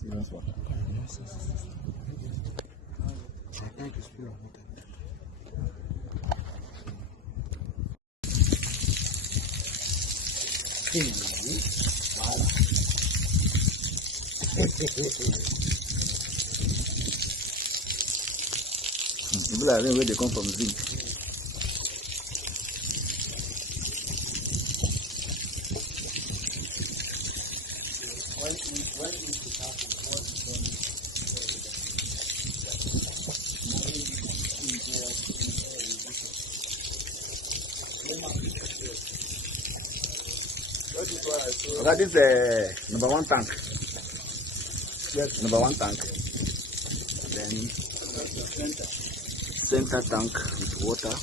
Serious water. I think it's full of water. People are where they come from zinc. That is the number one tank. Yes. Number one tank. Then center tank with water.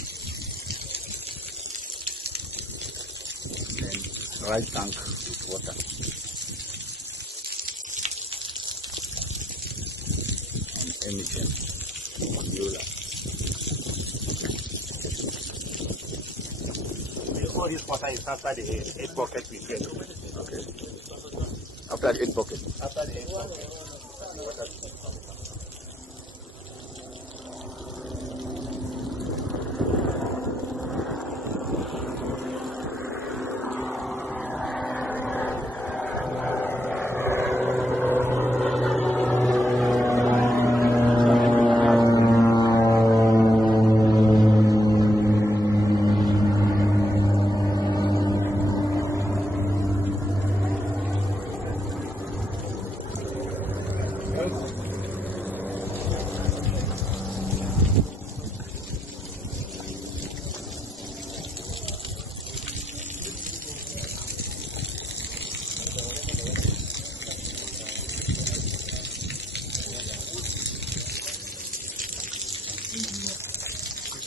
Then right tank with water. And emission. All this water is after the 8 buckets we get. Okay. After the 8 buckets? After the 8 buckets.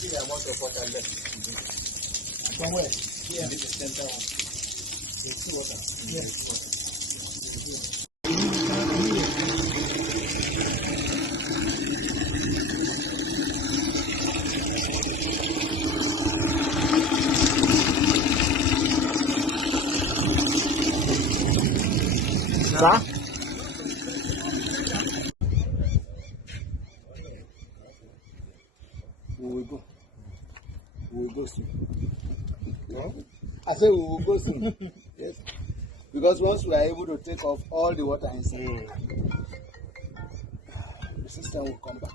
The amount of water left. Somewhere here in the center one. There's water. Yes. Sir? We will go. We will go soon. No? I said we will go soon. Yes. Because once we are able to take off all the water inside, the system will come back.